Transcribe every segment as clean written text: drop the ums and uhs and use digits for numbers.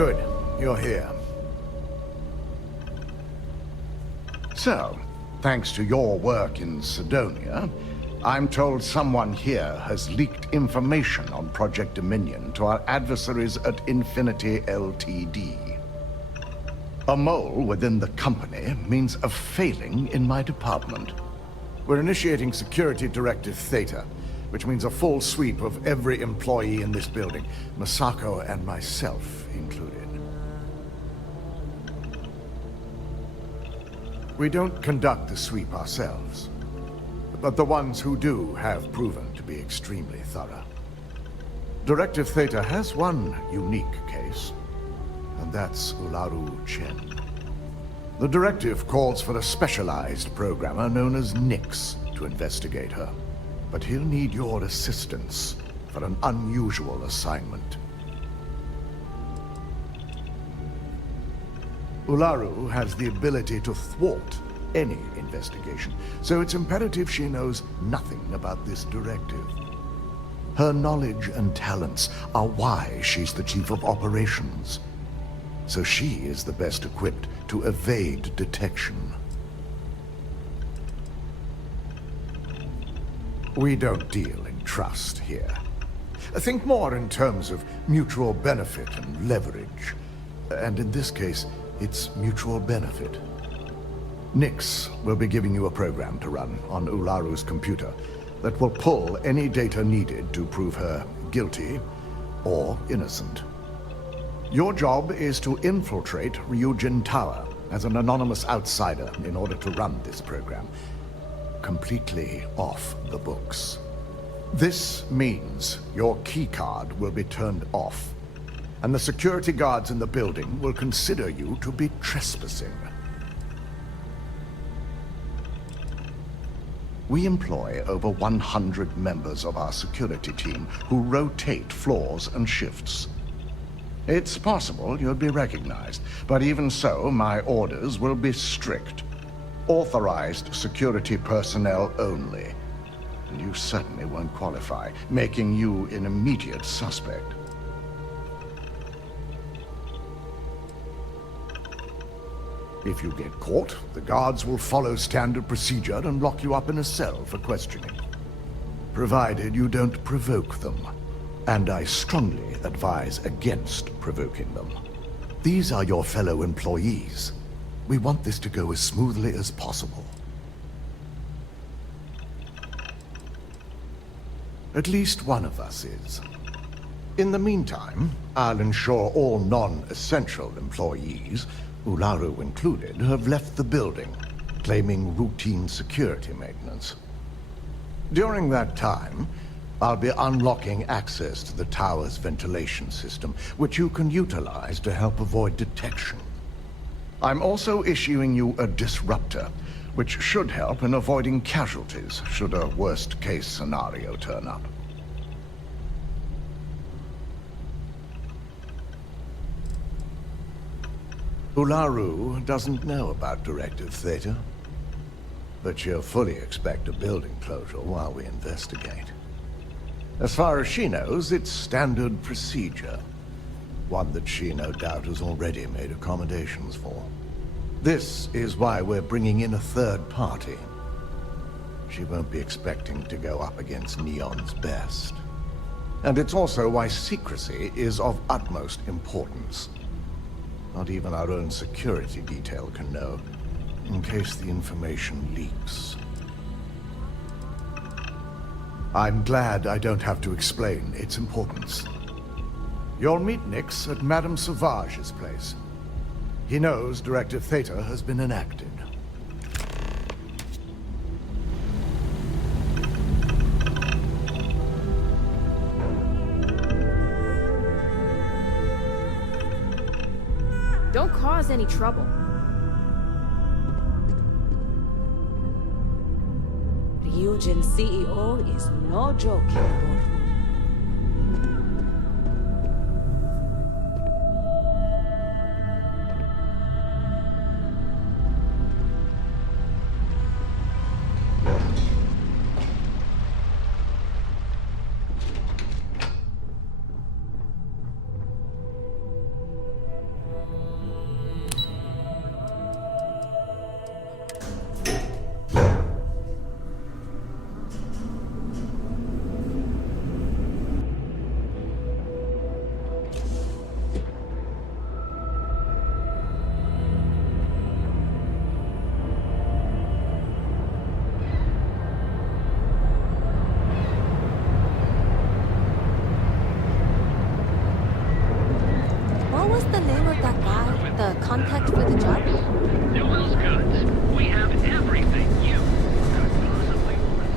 Good. You're here. So, thanks to your work in Sidonia, I'm told someone here has leaked information on Project Dominion to our adversaries at Infinity Ltd. A mole within the company means a failing in my department. We're initiating Security Directive Theta, which means a full sweep of every employee in this building, Masako and myself included. We don't conduct the sweep ourselves, but the ones who do have proven to be extremely thorough. Directive Theta has one unique case, and that's Ularu Chen. The directive calls for a specialized programmer known as Nix to investigate her, but he'll need your assistance for an unusual assignment. Ularu has the ability to thwart any investigation, so it's imperative she knows nothing about this directive. Her knowledge and talents are why she's the Chief of Operations, so she is the best equipped to evade detection. We don't deal in trust here. Think more in terms of mutual benefit and leverage. And in this case, it's mutual benefit. Nix will be giving you a program to run on Ularu's computer that will pull any data needed to prove her guilty or innocent. Your job is to infiltrate Ryujin Tower as an anonymous outsider in order to run this program completely off the books. This means your keycard will be turned off, and the security guards in the building will consider you to be trespassing. We employ over 100 members of our security team who rotate floors and shifts. It's possible you'll be recognized, but even so, my orders will be strict. Authorized security personnel only. And you certainly won't qualify, making you an immediate suspect. If you get caught, the guards will follow standard procedure and lock you up in a cell for questioning. Provided you don't provoke them. And I strongly advise against provoking them. These are your fellow employees. We want this to go as smoothly as possible. At least one of us is. In the meantime, I'll ensure all non-essential employees, Ularu included, have left the building, claiming routine security maintenance. During that time, I'll be unlocking access to the tower's ventilation system, which you can utilize to help avoid detection. I'm also issuing you a disruptor, which should help in avoiding casualties should a worst-case scenario turn up. Ularu doesn't know about Directive Theta, but she'll fully expect a building closure while we investigate. As far as she knows, it's standard procedure, one that she no doubt has already made accommodations for. This is why we're bringing in a third party. She won't be expecting to go up against Neon's best. And it's also why secrecy is of utmost importance. Not even our own security detail can know, in case the information leaks. I'm glad I don't have to explain its importance. You'll meet Nix at Madame Sauvage's place. He knows Directive Theta has been enacted. Don't cause any trouble. Ryujin CEO is no joke here. contact for the job? Newell's Goods. We have everything you could possibly want.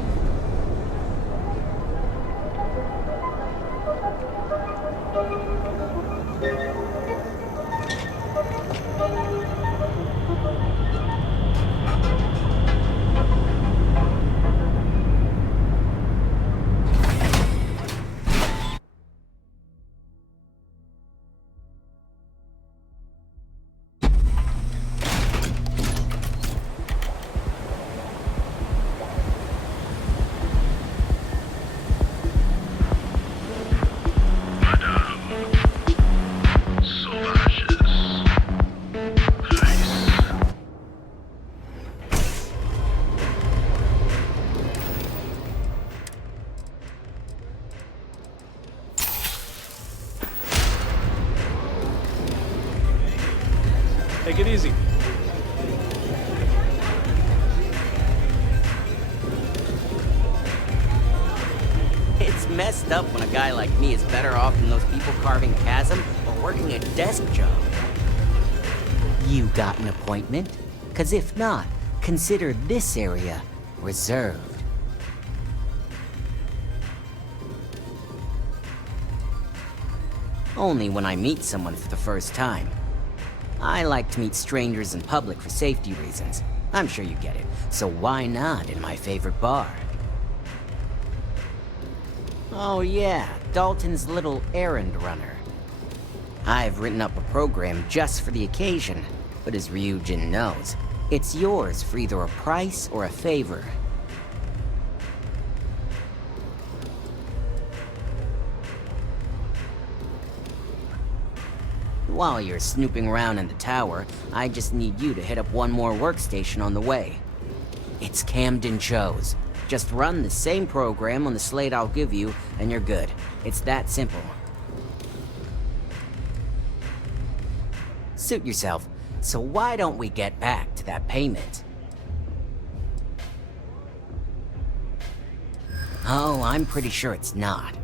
Take it easy. It's messed up when a guy like me is better off than those people carving chasm or working a desk job. You got an appointment? 'Cause if not, consider this area reserved. Only when I meet someone for the first time. I like to meet strangers in public for safety reasons. I'm sure you get it, so why not in my favorite bar? Oh yeah, Dalton's little errand runner. I've written up a program just for the occasion, but as Ryujin knows, it's yours for either a price or a favor. While you're snooping around in the tower, I just need you to hit up one more workstation on the way. It's Camden Cho's. Just run the same program on the slate I'll give you, and you're good. It's that simple. Suit yourself, so why don't we get back to that payment? Oh, I'm pretty sure it's not.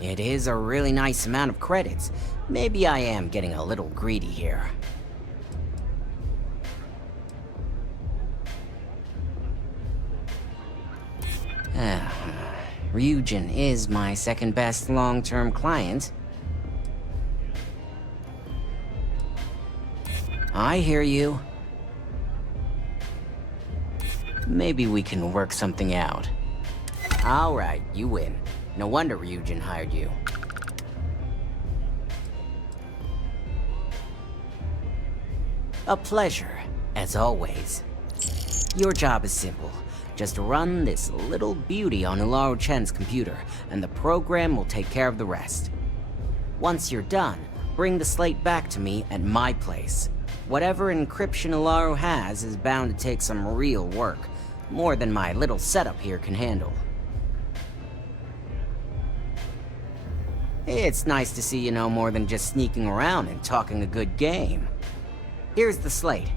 It is a really nice amount of credits. Maybe I am getting a little greedy here. Ryujin is my second best long-term client. I hear you. Maybe we can work something out. All right, you win. No wonder Ryujin hired you. A pleasure, as always. Your job is simple. Just run this little beauty on Ularu Chen's computer, and the program will take care of the rest. Once you're done, bring the slate back to me at my place. Whatever encryption Ularu has is bound to take some real work, more than my little setup here can handle. It's nice to see you know more than just sneaking around and talking a good game. Here's the slate.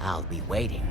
I'll be waiting.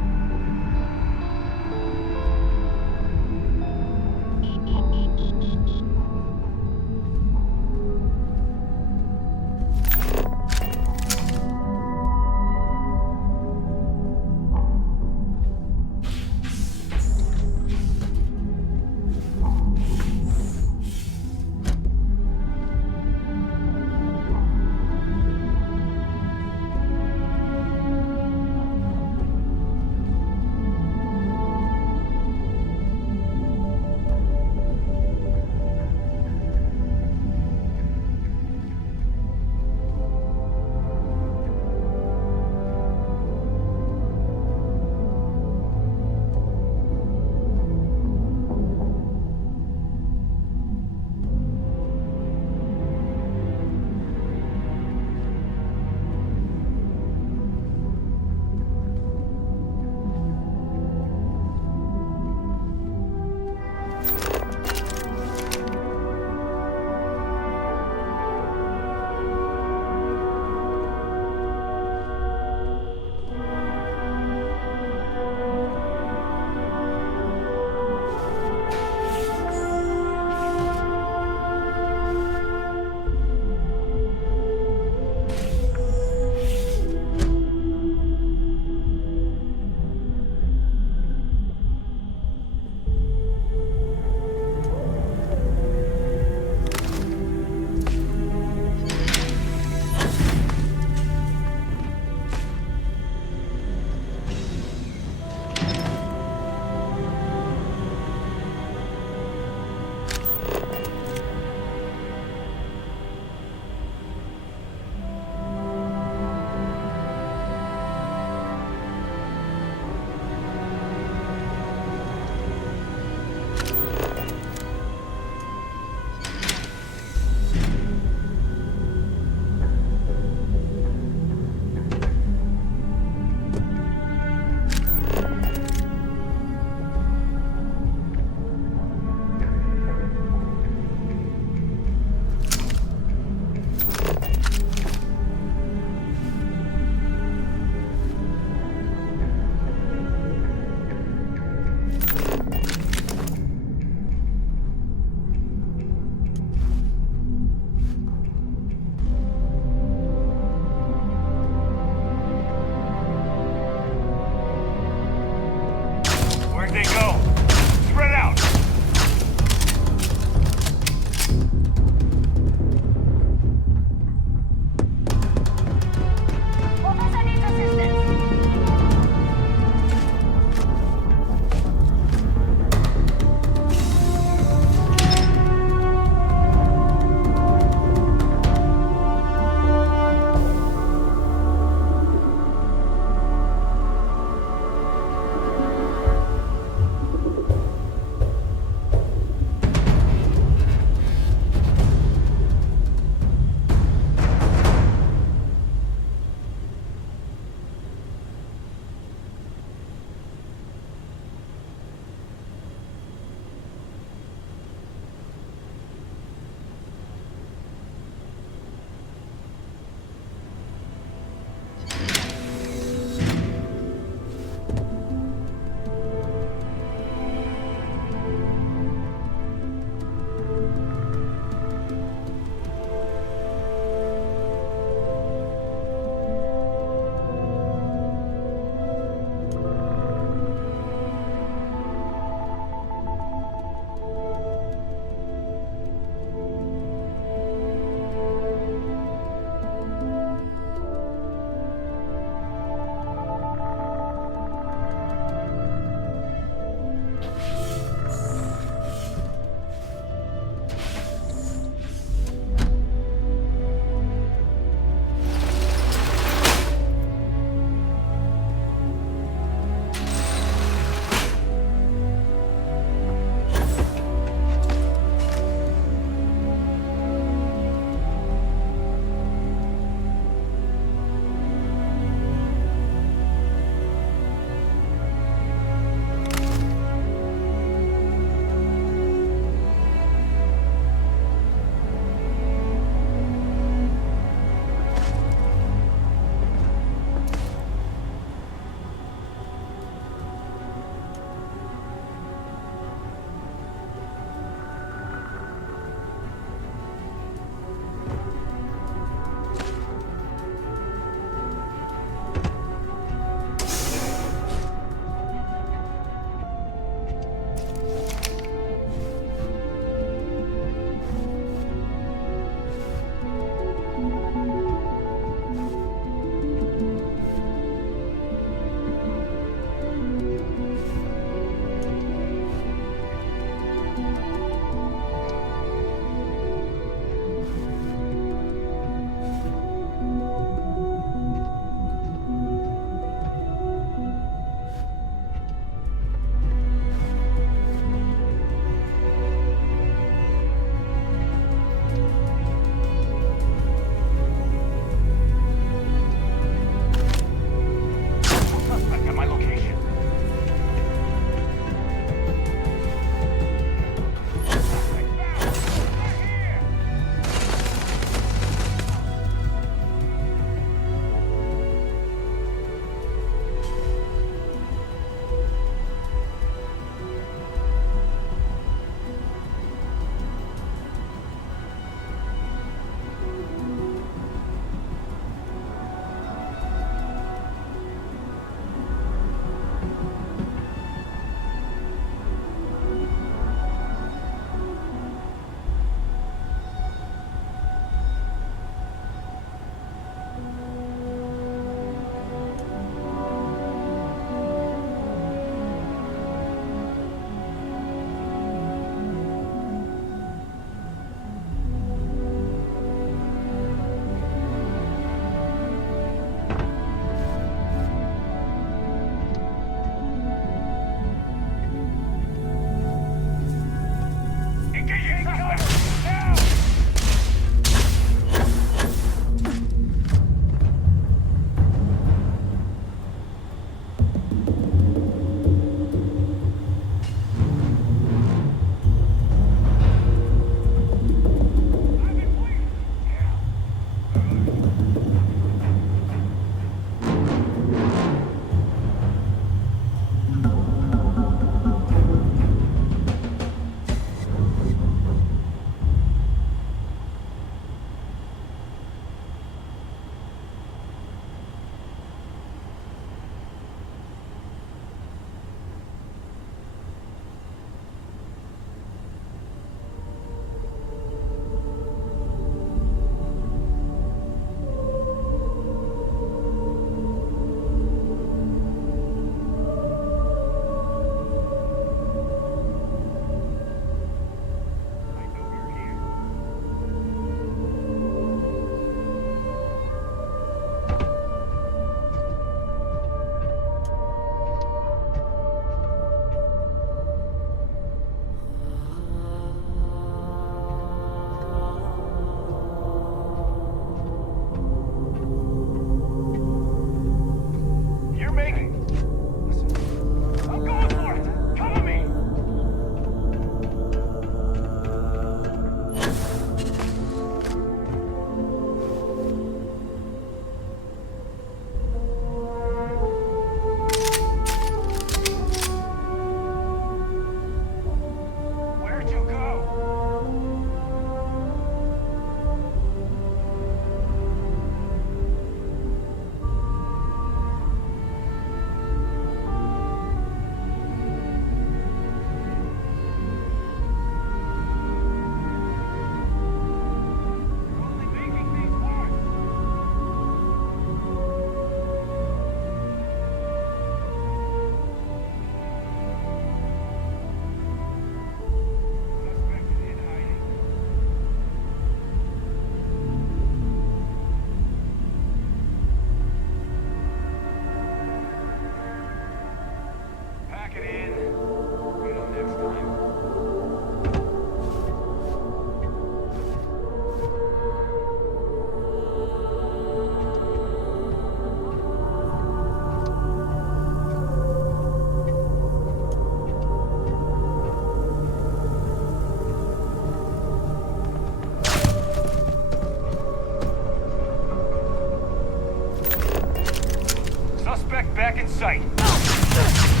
Suspect back in sight.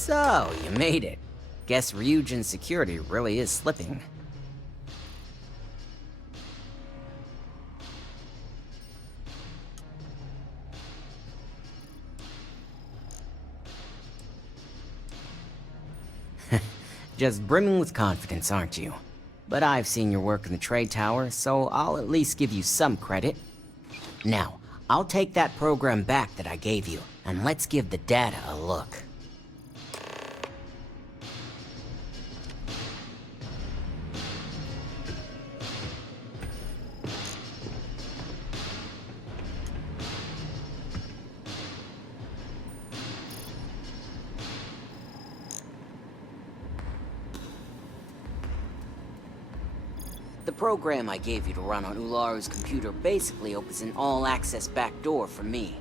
So, you made it. Guess Ryujin's security really is slipping. Just brimming with confidence, aren't you? But I've seen your work in the trade tower, so I'll at least give you some credit. Now, I'll take that program back that I gave you, and let's give the data a look. The program I gave you to run on Ularu's computer basically opens an all-access backdoor for me.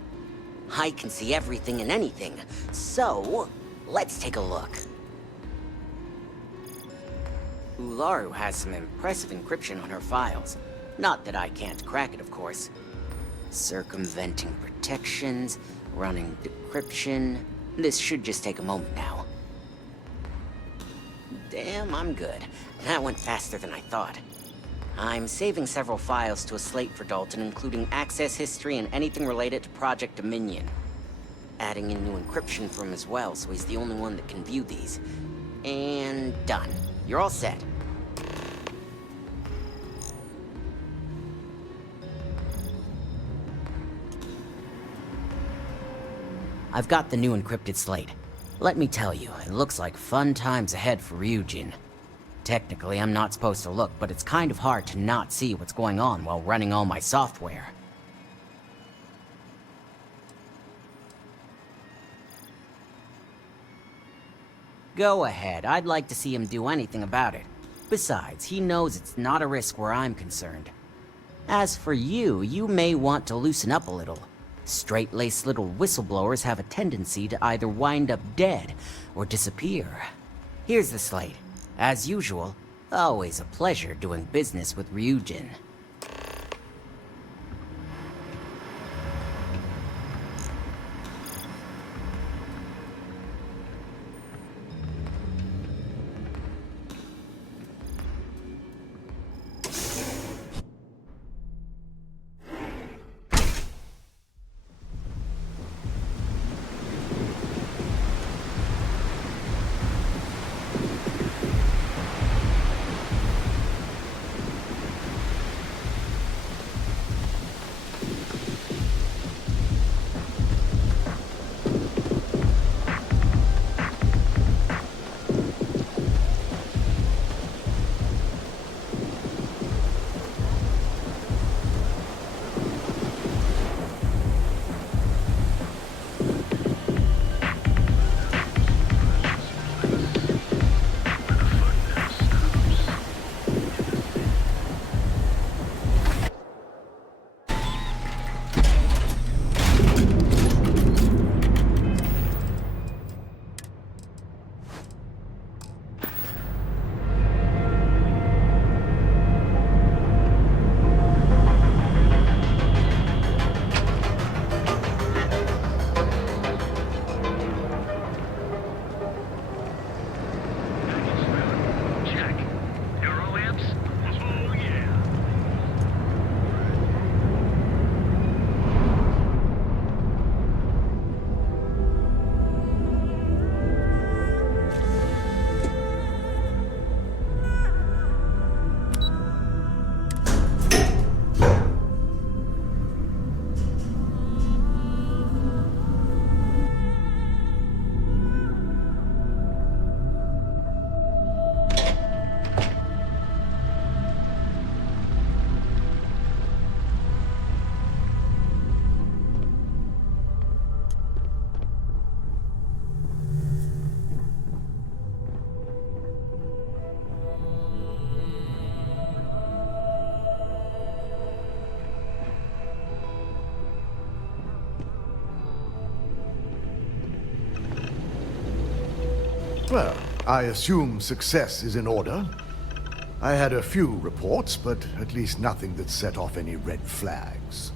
I can see everything and anything, so let's take a look. Ularu has some impressive encryption on her files. Not that I can't crack it, of course. Circumventing protections, running decryption. This should just take a moment now. Damn, I'm good. That went faster than I thought. I'm saving several files to a slate for Dalton, including access history and anything related to Project Dominion. Adding in new encryption for him as well, so he's the only one that can view these. And done. You're all set. I've got the new encrypted slate. Let me tell you, it looks like fun times ahead for Ryujin. Technically, I'm not supposed to look, but it's kind of hard to not see what's going on while running all my software. Go ahead, I'd like to see him do anything about it. Besides, he knows it's not a risk where I'm concerned. As for you, you may want to loosen up a little. Straight-laced little whistleblowers have a tendency to either wind up dead or disappear. Here's the slate. As usual, always a pleasure doing business with Ryujin. Well, I assume success is in order. I had a few reports, but at least nothing that set off any red flags.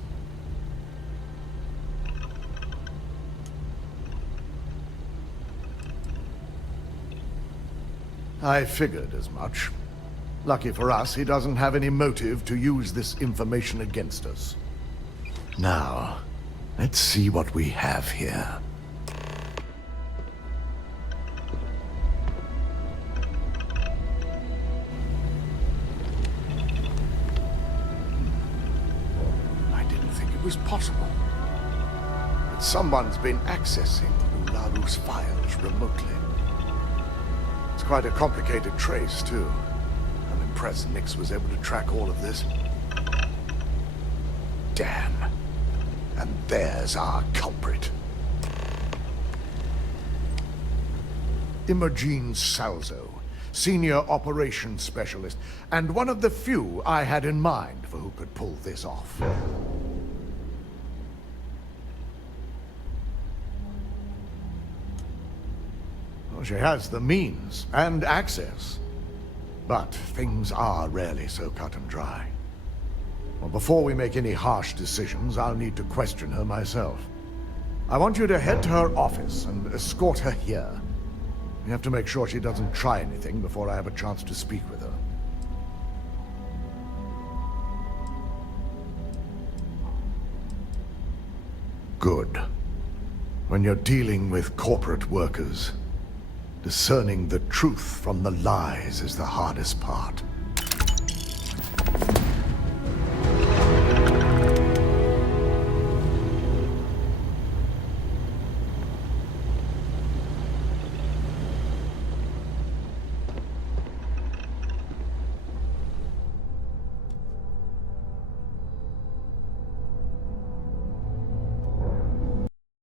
I figured as much. Lucky for us, he doesn't have any motive to use this information against us. Now, let's see what we have here. I didn't think it was possible. That someone's been accessing Ularu's files remotely. It's quite a complicated trace, too. I'm impressed Nix was able to track all of this. Damn. And there's our culprit. Imogen Salzo, Senior Operations Specialist, and one of the few I had in mind for who could pull this off. Well, she has the means and access. But things are rarely so cut and dry. Well, before we make any harsh decisions, I'll need to question her myself. I want you to head to her office and escort her here. We have to make sure she doesn't try anything before I have a chance to speak with her. Good. When you're dealing with corporate workers, discerning the truth from the lies is the hardest part.